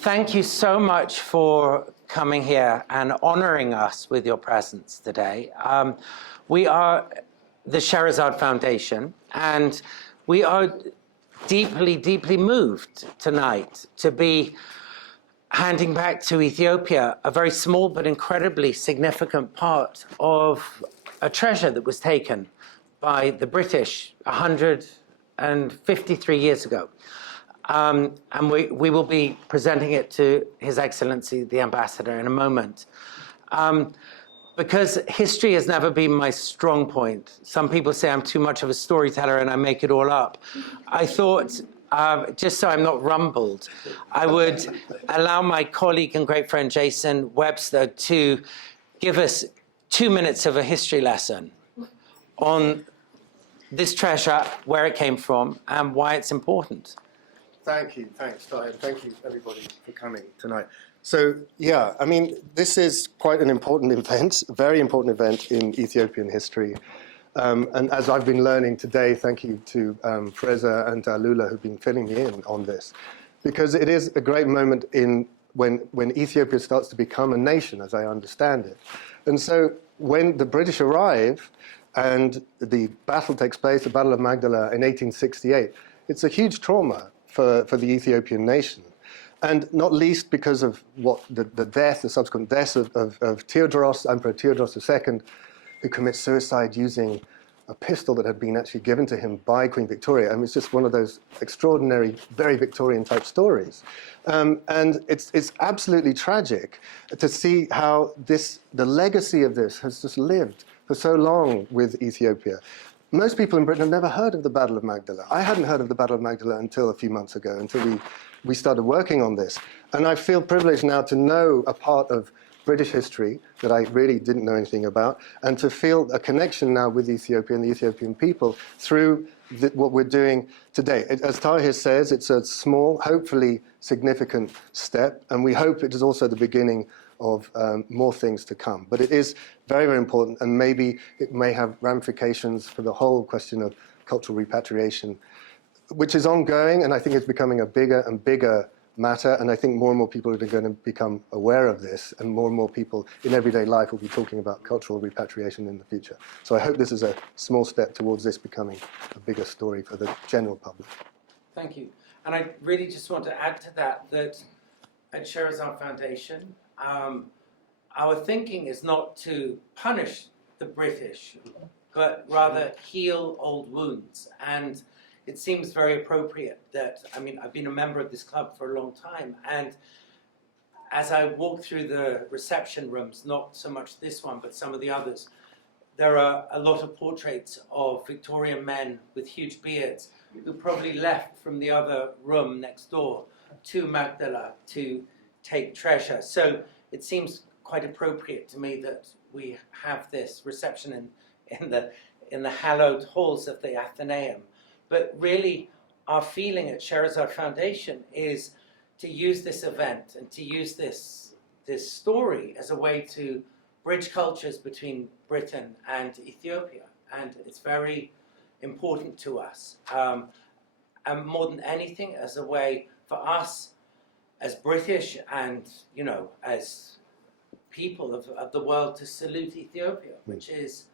Thank you so much for coming here and honoring us with your presence today. We are the Scheherazade Foundation, and we are deeply, deeply moved tonight to be handing back to Ethiopia a very small but incredibly significant part of a treasure that was taken by the British 153 years ago. And we will be presenting it to His Excellency, the Ambassador, in a moment. Because history has never been my strong point. Some people say I'm too much of a storyteller and I make it all up. I thought, just so I'm not rumbled, I would allow my colleague and great friend Jason Webster to give us 2 minutes of a history lesson on this treasure, where it came from, and why it's important. Thank you. Thanks, Tahir. Thank you, everybody, for coming tonight. So, yeah, I mean, this is quite an important event, a very important event in Ethiopian history. And as I've been learning today, thank you to Freza and Lula, who've been filling me in on this, because it is a great moment when Ethiopia starts to become a nation, as I understand it. And so when the British arrive and the battle takes place, the Battle of Magdala in 1868, it's a huge trauma for the Ethiopian nation. And not least because of what the subsequent death of Theodros, Emperor Theodros II, who commits suicide using a pistol that had been actually given to him by Queen Victoria. I mean, it's just one of those extraordinary, very Victorian type stories. And it's absolutely tragic to see how the legacy of this has just lived for so long with Ethiopia. Most people in Britain have never heard of the Battle of Magdala. I hadn't heard of the Battle of Magdala until a few months ago, until we started working on this. And I feel privileged now to know a part of British history that I really didn't know anything about, and to feel a connection now with Ethiopia and the Ethiopian people through what we're doing today. As Tahir says, it's a small, hopefully significant step, and we hope it is also the beginning of more things to come. But it is very, very important, and maybe it may have ramifications for the whole question of cultural repatriation, which is ongoing, and I think it's becoming a bigger and bigger matter, and I think more and more people are going to become aware of this, and more people in everyday life will be talking about cultural repatriation in the future. So I hope this is a small step towards this becoming a bigger story for the general public. Thank you. And I really just want to add to that at Scheherazade Foundation, our thinking is not to punish the British, but rather heal old wounds. And it seems very appropriate that, I mean, I've been a member of this club for a long time, and as I walk through the reception rooms, not so much this one, but some of the others, there are a lot of portraits of Victorian men with huge beards who probably left from the other room next door to Magdala to take treasure. So it seems quite appropriate to me that we have this reception in the hallowed halls of the Athenaeum. But really, our feeling at Scheherazade Foundation is to use this event and to use this story as a way to bridge cultures between Britain and Ethiopia. And it's very important to us. And more than anything, as a way for us as British and, you know, as people of the world to salute Ethiopia, which is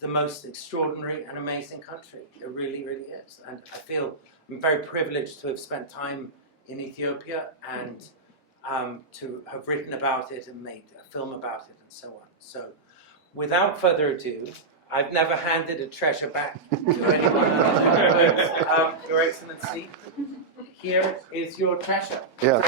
the most extraordinary and amazing country. It really, really is. And I feel I'm very privileged to have spent time in Ethiopia and to have written about it and made a film about it and so on. So without further ado, I've never handed a treasure back to anyone. Your Excellency, here is your treasure. Yeah.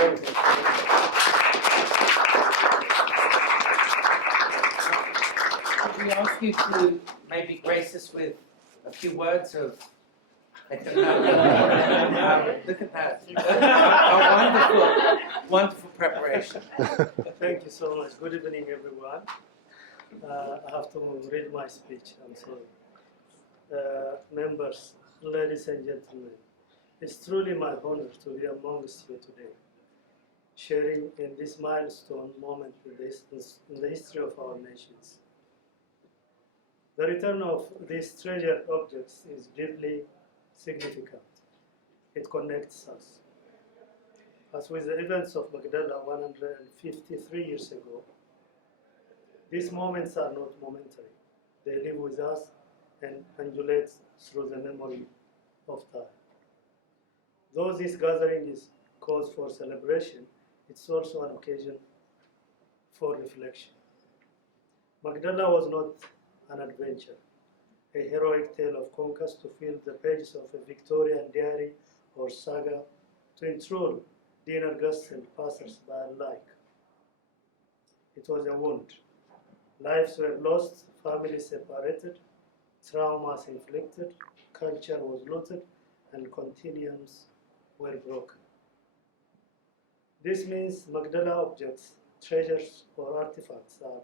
We ask you to maybe grace us with a few words of, I don't know, look at that, a wonderful preparation. Thank you so much. Good evening, everyone. I have to read my speech, I'm sorry. Members, ladies and gentlemen, it's truly my honor to be amongst you today, sharing in this milestone moment in the history of our nations. The return of these treasured objects is deeply significant. It connects us. As with the events of Magdala 153 years ago, these moments are not momentary. They live with us and undulate through the memory of time. Though this gathering is cause for celebration, it's also an occasion for reflection. Magdala was not an adventure, a heroic tale of conquest to fill the pages of a Victorian diary or saga to enthrall dinner guests and passers-by alike. It was a wound. Lives were lost, families separated, traumas inflicted, culture was looted, and continuums were broken. This means Magdala objects, treasures, or artifacts are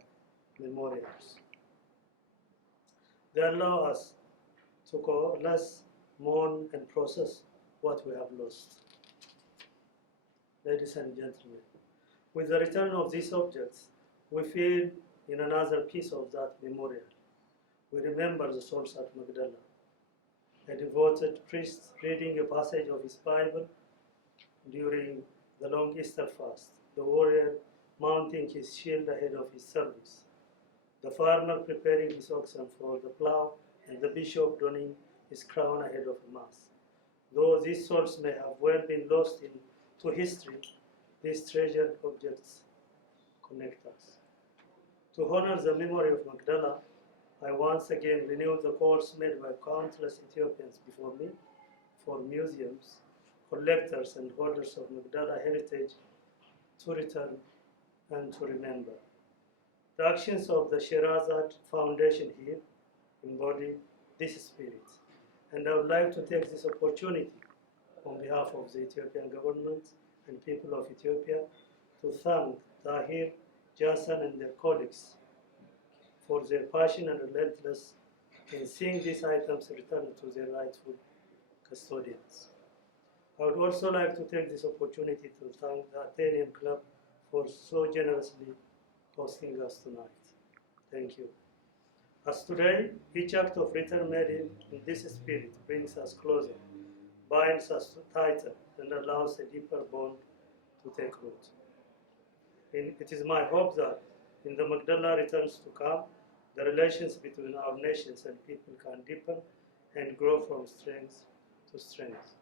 memorials. They allow us to coalesce, mourn, and process what we have lost. Ladies and gentlemen, with the return of these objects, we feel in another piece of that memorial. We remember the souls at Magdala, a devoted priest reading a passage of his Bible during the long Easter fast, the warrior mounting his shield ahead of his service, the farmer preparing his oxen for the plow, and the bishop donning his crown ahead of Mass. Though these souls may have well been lost into history, these treasured objects connect us. To honor the memory of Magdala, I once again renew the calls made by countless Ethiopians before me for museums, collectors, and holders of Magdala heritage to return and to remember. The actions of the Scheherazade Foundation here embody this spirit, and I would like to take this opportunity on behalf of the Ethiopian government and people of Ethiopia to thank Tahir, Jason, and their colleagues for their passion and relentlessness in seeing these items returned to their rightful custodians. I would also like to take this opportunity to thank the Athenian Club for so generously hosting us tonight. Thank you. As today, each act of return made in this spirit brings us closer, binds us tighter, and allows a deeper bond to take root. It is my hope that in the Magdala returns to come, the relations between our nations and people can deepen and grow from strength to strength.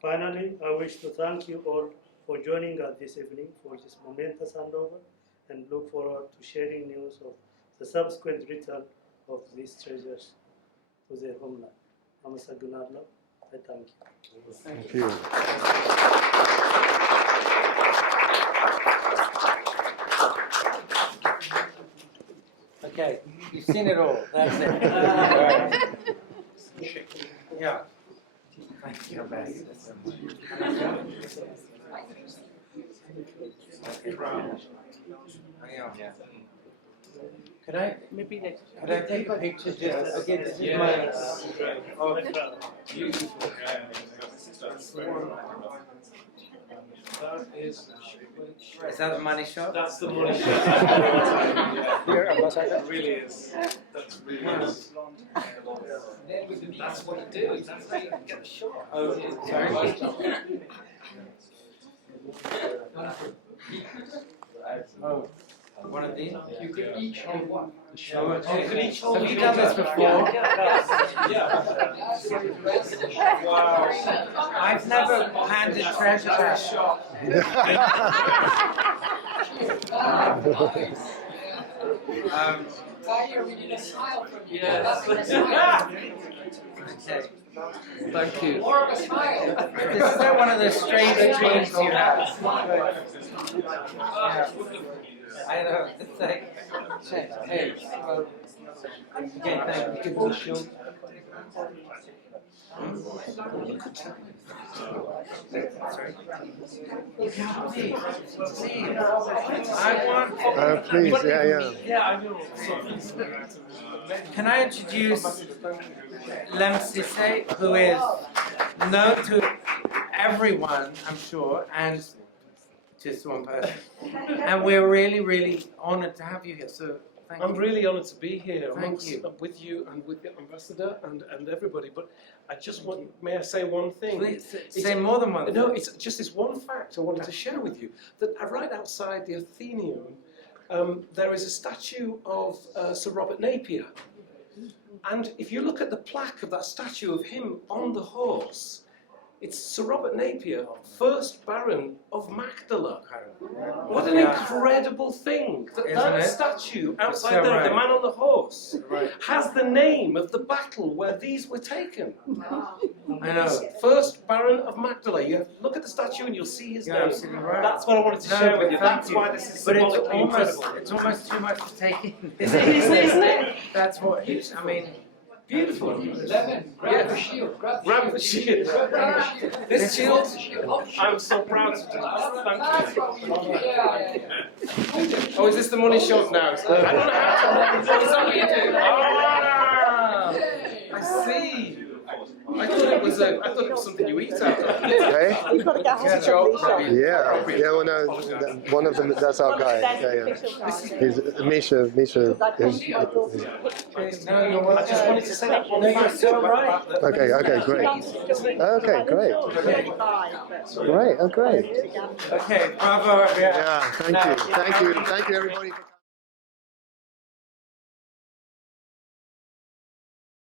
Finally, I wish to thank you all for joining us this evening for this momentous handover, and look forward to sharing news of the subsequent return of these treasures to their homeland. Amasagunarla, I thank you. Thank you. Okay, you've seen it all. That's it. Yeah. Thank you, Ambassador, so much. Yeah. Could I take a picture just okay, this is my is that the money shot? That's the money shot. Here, Ambassador. It really is. That's really is. That's what you do. That's how you get the shot. Oh, sorry. Oh, one of these? You can each hold one. Oh, okay. You can each hold Have you done this before? Yeah. Wow. I've never handed treasure back. Tahir, we need a smile from you. Yes. Okay. Thank you. More of a smile. This is one of the strange dreams you have. Yeah. I know. It's like, hey. Okay, thank you. Give me a shield. Please. I want. Please, yeah. Yeah, I will. Can I introduce Lemn Sissay, who is known to everyone, I'm sure, and just one person. And we're really, really honored to have you here. So Thank I'm you. really honoured to be here Thank amongst, you. with you and with the ambassador and everybody. But I just want, may I say one thing? Please say more than one. No, it's just this one fact I wanted to share with you. That right outside the Athenaeum, there is a statue of Sir Robert Napier. And if you look at the plaque of that statue of him on the horse, it's Sir Robert Napier, 1st Baron of Magdala. What an incredible thing that Isn't that it? statue outside so there, right. the man on the horse, Right. has the name of the battle where these were taken. I know. 1st Baron of Magdala. You look at the statue and you'll see his You're name. absolutely right. That's what I wanted to No, share but with you. thank That's you. why this is But it's symbolically almost, incredible. it's almost too much to take in. Isn't it? That's what it's, I mean, Beautiful. Lemn, grab the shield. Grab the shield. Grab the shield. This shield, Oh, I'm so proud to do that's this. Thank what we do. Yeah. you. Oh, is this the money shot now? I don't know how to. Is that what you do? Ah, I see. I thought it was something you eat out of. Okay? You've got to get Is it hold your- of Misha. Yeah, well, no, one of them, that's our guy. Yeah. He's Misha. no, you're I just wanted to say that one No, you're fact so about right. that. Okay, great. Okay, great. Great, oh, great. Okay, bravo, everyone. Yeah, thank you, everybody for coming.